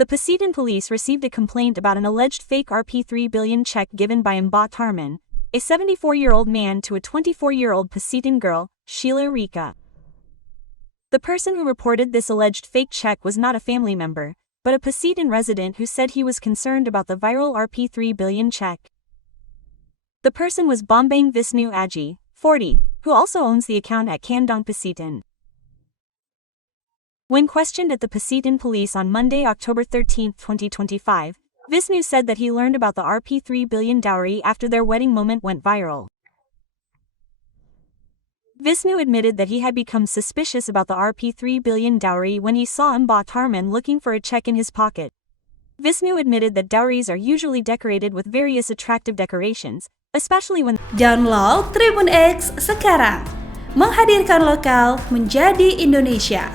The Pasitian police received a complaint about an alleged fake Rp3 billion check given by Mbah Tarman, a 74-year-old man to a 24-year-old Pasitian girl, Sheila Rika. The person who reported this alleged fake check was not a family member, but a Pasitian resident who said he was concerned about the viral Rp3 billion check. The person was Bombang Visnu Aji, 40, who also owns the account at Kandang Pasitian. When questioned at the Pasitian police on Monday, October 13, 2025, Visnu said that he learned about the Rp3 billion dowry after their wedding moment went viral. Visnu admitted that he had become suspicious about the Rp3 billion dowry when he saw Mbah Tarman looking for a check in his pocket. Visnu admitted that dowries are usually decorated with various attractive decorations, especially when... Download Tribun X sekarang, menghadirkan lokal menjadi Indonesia.